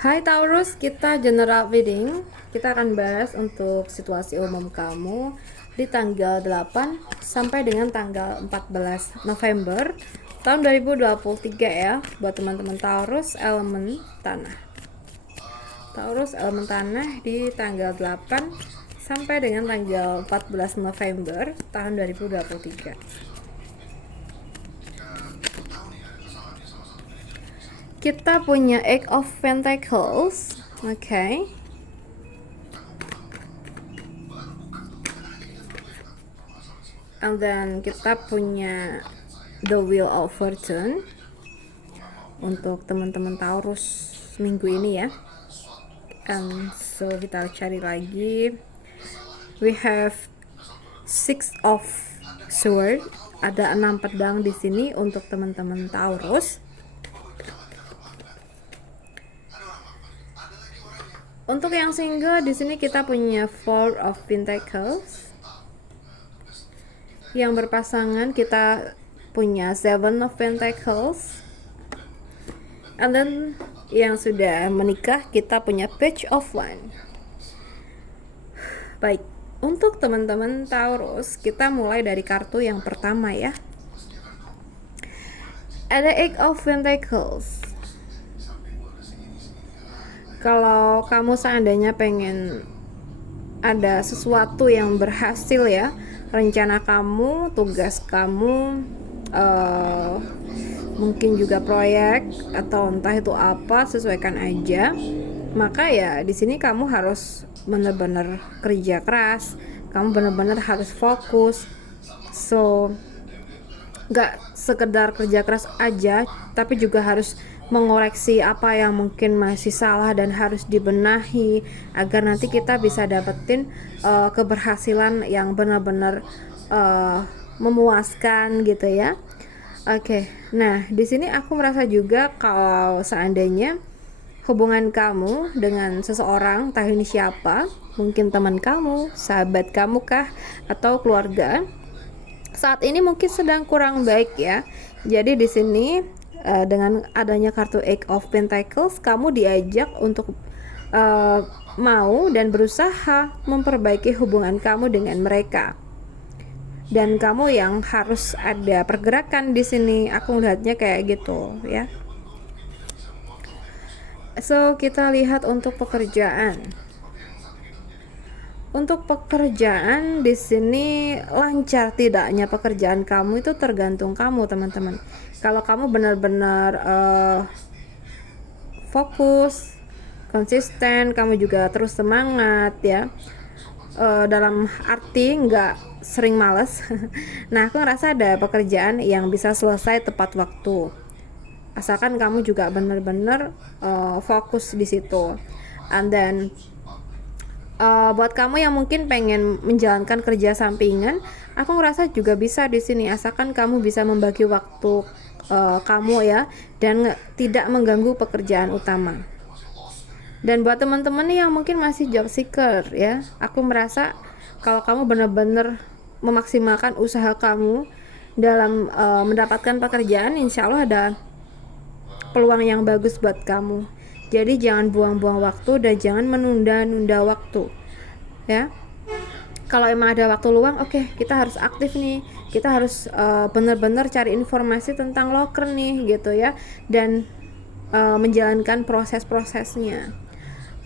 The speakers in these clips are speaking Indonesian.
Hai Taurus, kita general reading. Kita akan bahas untuk situasi umum kamu di tanggal 8 sampai dengan tanggal 14 November tahun 2023 ya, buat teman-teman Taurus elemen tanah. Taurus elemen tanah di tanggal 8 sampai dengan tanggal 14 November tahun 2023. Kita punya Eight of Pentacles, oke. And then kita punya The Wheel of Fortune untuk teman-teman Taurus minggu ini ya. And so kita cari lagi. We have Six of Swords. Ada 6 pedang di sini untuk teman-teman Taurus. Untuk yang single di sini kita punya Four of Pentacles. Yang berpasangan kita punya Seven of Pentacles. And then yang sudah menikah kita punya Page of Wands. Baik, untuk teman-teman Taurus kita mulai dari kartu yang pertama ya. Ada Eight of Pentacles. Kalau kamu seandainya pengen ada sesuatu yang berhasil ya, rencana kamu, tugas kamu, mungkin juga proyek atau entah itu apa, sesuaikan aja. Maka ya di sini kamu harus benar-benar kerja keras, kamu benar-benar harus fokus. So gak sekedar kerja keras aja, tapi juga harus mengoreksi apa yang mungkin masih salah dan harus dibenahi agar nanti kita bisa dapetin keberhasilan yang benar-benar memuaskan gitu ya. Oke. Nah, di sini aku merasa juga kalau seandainya hubungan kamu dengan seseorang, entah ini siapa, mungkin teman kamu, sahabat kamu kah, atau keluarga, saat ini mungkin sedang kurang baik ya. Jadi di sini dengan adanya kartu Eight of Pentacles, kamu diajak untuk mau dan berusaha memperbaiki hubungan kamu dengan mereka. Dan kamu yang harus ada pergerakan di sini. Aku melihatnya kayak gitu ya. So kita lihat untuk pekerjaan. Untuk pekerjaan di sini lancar tidaknya pekerjaan kamu itu tergantung kamu teman-teman. Kalau kamu benar-benar fokus, konsisten, kamu juga terus semangat ya. Dalam arti nggak sering males. Nah, aku ngerasa ada pekerjaan yang bisa selesai tepat waktu. Asalkan kamu juga benar-benar fokus di situ. And then buat kamu yang mungkin pengen menjalankan kerja sampingan, aku ngerasa juga bisa di sini asalkan kamu bisa membagi waktu kamu ya dan tidak mengganggu pekerjaan utama. Dan buat teman-teman yang mungkin masih job seeker ya, aku merasa kalau kamu benar-benar memaksimalkan usaha kamu dalam mendapatkan pekerjaan, insya Allah ada peluang yang bagus buat kamu. Jadi jangan buang-buang waktu dan jangan menunda-nunda waktu ya. Kalau emang ada waktu luang, oke, kita harus aktif nih. Kita harus benar-benar cari informasi tentang loker nih gitu ya. Dan menjalankan proses-prosesnya.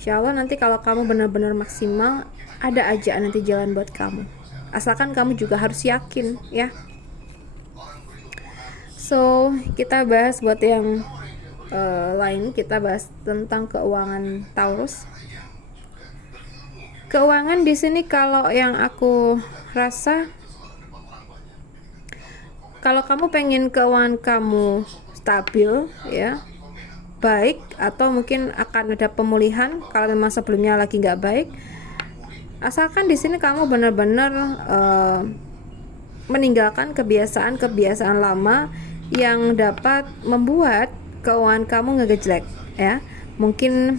Insya Allah nanti kalau kamu benar-benar maksimal, ada aja nanti jalan buat kamu. Asalkan kamu juga harus yakin ya. So kita bahas buat yang lain, kita bahas tentang keuangan Taurus. Keuangan di sini kalau yang aku rasa, kalau kamu pengen keuangan kamu stabil ya, baik, atau mungkin akan ada pemulihan kalau memang sebelumnya lagi nggak baik, asalkan di sini kamu benar-benar meninggalkan kebiasaan-kebiasaan lama yang dapat membuat keuangan kamu ngegejlek ya. Mungkin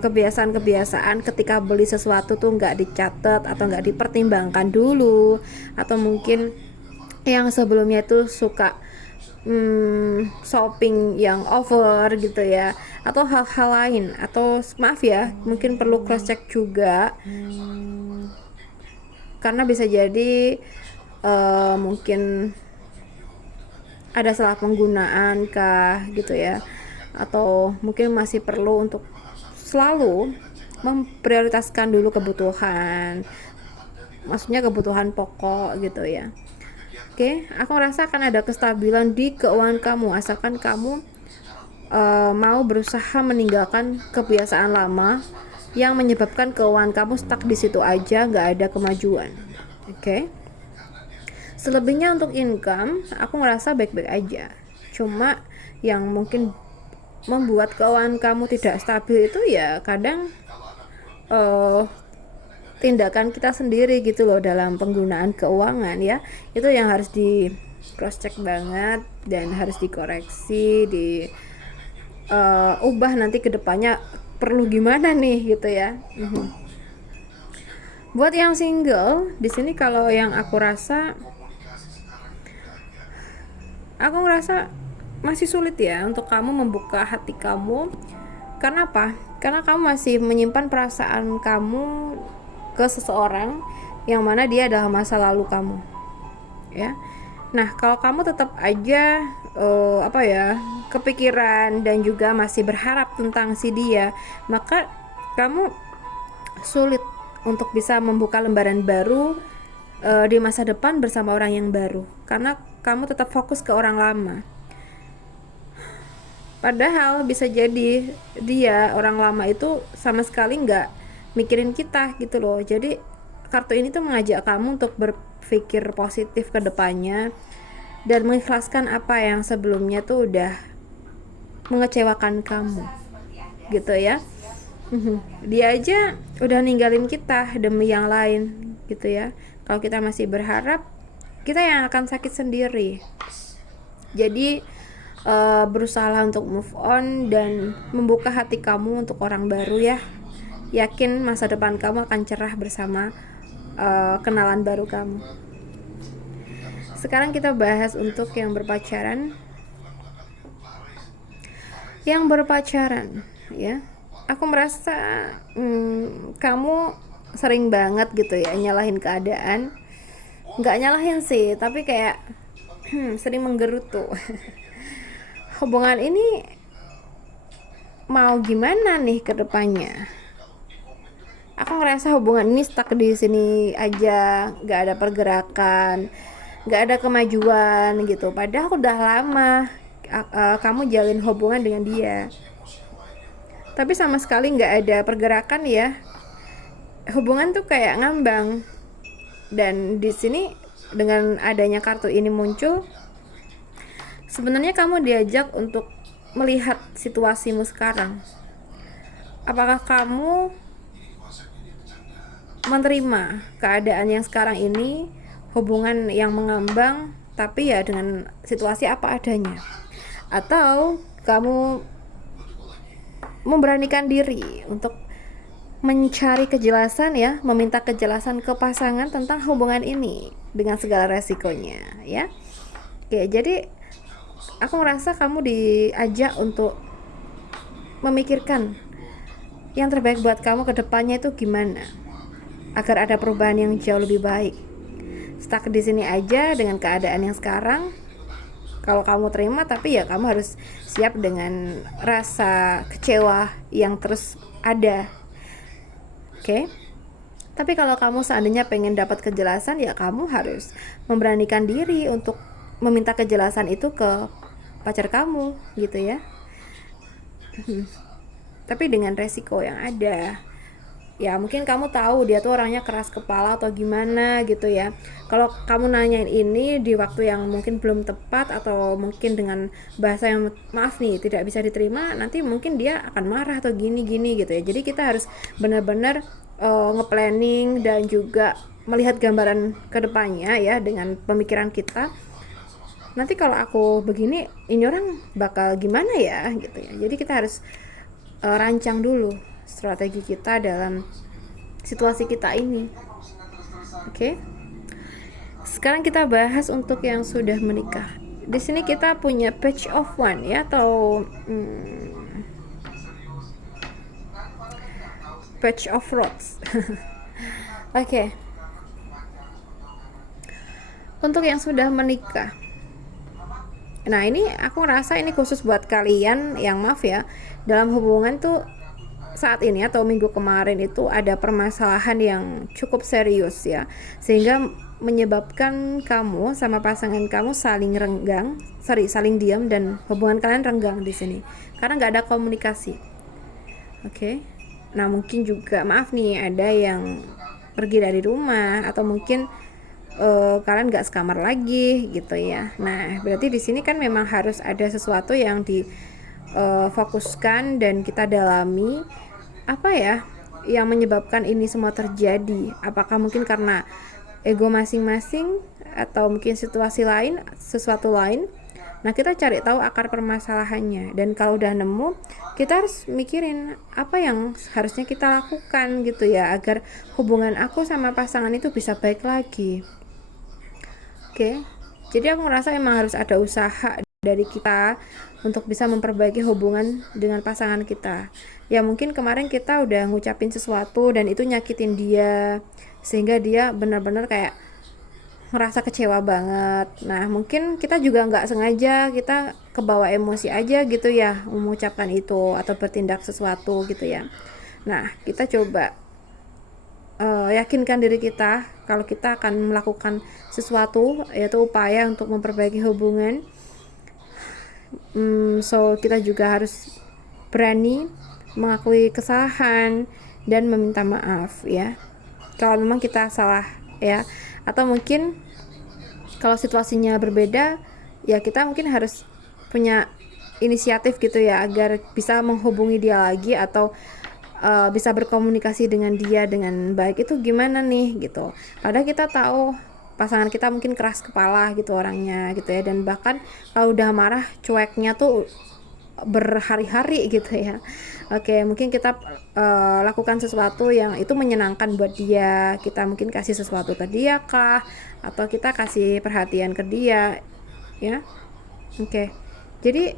kebiasaan-kebiasaan ketika beli sesuatu tuh nggak dicatat atau nggak dipertimbangkan dulu, atau mungkin yang sebelumnya itu suka shopping yang over gitu ya, atau hal-hal lain, atau maaf ya, mungkin perlu cross check juga, karena bisa jadi mungkin ada salah penggunaan kah gitu ya, atau mungkin masih perlu untuk selalu memprioritaskan dulu kebutuhan, maksudnya kebutuhan pokok gitu ya. Oke, aku ngerasa akan ada kestabilan di keuangan kamu asalkan kamu mau berusaha meninggalkan kebiasaan lama yang menyebabkan keuangan kamu stuck di situ aja, nggak ada kemajuan. Oke. Selebihnya untuk income, aku ngerasa baik-baik aja. Cuma yang mungkin membuat keuangan kamu tidak stabil itu ya kadang tindakan kita sendiri gitu loh dalam penggunaan keuangan ya. Itu yang harus di cross check banget dan harus dikoreksi, di ubah nanti kedepannya perlu gimana nih gitu ya. Buat yang single di sini, kalau yang aku rasa, aku ngerasa masih sulit ya untuk kamu membuka hati kamu. Karena apa? Karena kamu masih menyimpan perasaan kamu ke seseorang yang mana dia adalah masa lalu kamu ya. Nah, kalau kamu tetap aja kepikiran dan juga masih berharap tentang si dia, maka kamu sulit untuk bisa membuka lembaran baru di masa depan bersama orang yang baru, karena kamu tetap fokus ke orang lama. Padahal bisa jadi dia, orang lama itu, sama sekali nggak mikirin kita gitu loh. Jadi kartu ini tuh mengajak kamu untuk berpikir positif ke depannya dan mengikhlaskan apa yang sebelumnya tuh udah mengecewakan kamu gitu ya. Dia aja udah ninggalin kita demi yang lain gitu ya. Kalau kita masih berharap, kita yang akan sakit sendiri. Jadi berusaha untuk move on dan membuka hati kamu untuk orang baru ya. Yakin masa depan kamu akan cerah bersama kenalan baru kamu. Sekarang kita bahas untuk yang berpacaran. Yang berpacaran ya, aku merasa kamu sering banget gitu ya nyalahin keadaan. Nggak nyalahin sih, tapi kayak sering menggerutu. Hubungan ini mau gimana nih ke depannya? Aku ngerasa hubungan ini stuck di sini aja, nggak ada pergerakan, nggak ada kemajuan gitu. Padahal udah lama kamu jalin hubungan dengan dia, tapi sama sekali nggak ada pergerakan ya. Hubungan tuh kayak ngambang. Dan di sini dengan adanya kartu ini muncul, sebenarnya kamu diajak untuk melihat situasimu sekarang. Apakah kamu menerima keadaan yang sekarang ini, hubungan yang mengambang tapi ya dengan situasi apa adanya, atau kamu memberanikan diri untuk mencari kejelasan ya, meminta kejelasan ke pasangan tentang hubungan ini dengan segala resikonya ya. Oke, jadi aku ngerasa kamu diajak untuk memikirkan yang terbaik buat kamu ke depannya itu gimana, agar ada perubahan yang jauh lebih baik. Stuck di sini aja dengan keadaan yang sekarang, kalau kamu terima, tapi ya kamu harus siap dengan rasa kecewa yang terus ada. Oke? Tapi kalau kamu seandainya pengen dapat kejelasan, ya kamu harus memberanikan diri untuk meminta kejelasan itu ke pacar kamu gitu ya. Tapi dengan resiko yang ada. Ya mungkin kamu tahu dia tuh orangnya keras kepala atau gimana gitu ya. Kalau kamu nanyain ini di waktu yang mungkin belum tepat, atau mungkin dengan bahasa yang maaf nih tidak bisa diterima, nanti mungkin dia akan marah atau gini-gini gitu ya. Jadi kita harus benar-benar nge-planning dan juga melihat gambaran kedepannya ya dengan pemikiran kita. Nanti kalau aku begini, ini orang bakal gimana ya gitu ya. Jadi kita harus rancang dulu strategi kita dalam situasi kita ini. Oke? Sekarang kita bahas untuk yang sudah menikah. di sini kita punya page of one ya, atau page of rods. Oke. Untuk yang sudah menikah, nah ini aku ngerasa ini khusus buat kalian yang, maaf ya, dalam hubungan tuh saat ini atau minggu kemarin itu ada permasalahan yang cukup serius ya, sehingga menyebabkan kamu sama pasangan kamu saling renggang, saling diam, dan hubungan kalian renggang di sini karena nggak ada komunikasi. Oke. Nah mungkin juga, maaf nih, ada yang pergi dari rumah, atau mungkin kalian nggak sekamar lagi gitu ya. Nah berarti di sini kan memang harus ada sesuatu yang difokuskan dan kita dalami, apa ya yang menyebabkan ini semua terjadi. Apakah mungkin karena ego masing-masing, atau mungkin situasi lain, sesuatu lain. Nah kita cari tahu akar permasalahannya, dan kalau udah nemu, kita harus mikirin apa yang harusnya kita lakukan gitu ya, agar hubungan aku sama pasangan itu bisa baik lagi. Oke. Jadi aku ngerasa emang harus ada usaha dari kita untuk bisa memperbaiki hubungan dengan pasangan kita. Ya mungkin kemarin kita udah ngucapin sesuatu dan itu nyakitin dia, sehingga dia benar-benar kayak ngerasa kecewa banget. Nah mungkin kita juga nggak sengaja, kita kebawa emosi aja gitu ya, mengucapkan itu atau bertindak sesuatu gitu ya. Nah kita coba yakinkan diri kita kalau kita akan melakukan sesuatu, yaitu upaya untuk memperbaiki hubungan. So kita juga harus berani mengakui kesalahan dan meminta maaf ya, kalau memang kita salah ya. Atau mungkin kalau situasinya berbeda ya, kita mungkin harus punya inisiatif gitu ya, agar bisa menghubungi dia lagi, atau bisa berkomunikasi dengan dia dengan baik. Itu gimana nih gitu, padahal kita tahu pasangan kita mungkin keras kepala gitu orangnya gitu ya, dan bahkan kalau udah marah cueknya tuh berhari-hari gitu ya. Oke, mungkin kita lakukan sesuatu yang itu menyenangkan buat dia. Kita mungkin kasih sesuatu ke dia kah, atau kita kasih perhatian ke dia ya. Oke. Jadi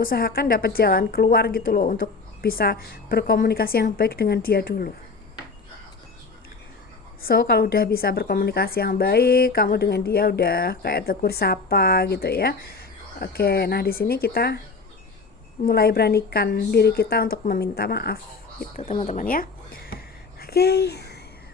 usahakan dapat jalan keluar gitu loh, untuk bisa berkomunikasi yang baik dengan dia dulu. So kalau udah bisa berkomunikasi yang baik, kamu dengan dia udah kayak tegur sapa gitu ya. Oke, nah di sini kita mulai beranikan diri kita untuk meminta maaf gitu teman-teman ya. Oke,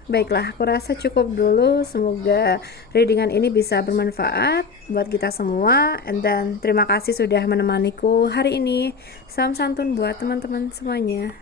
baiklah, aku rasa cukup dulu. Semoga readingan ini bisa bermanfaat buat kita semua. Dan terima kasih sudah menemaniku hari ini. Salam santun buat teman-teman semuanya.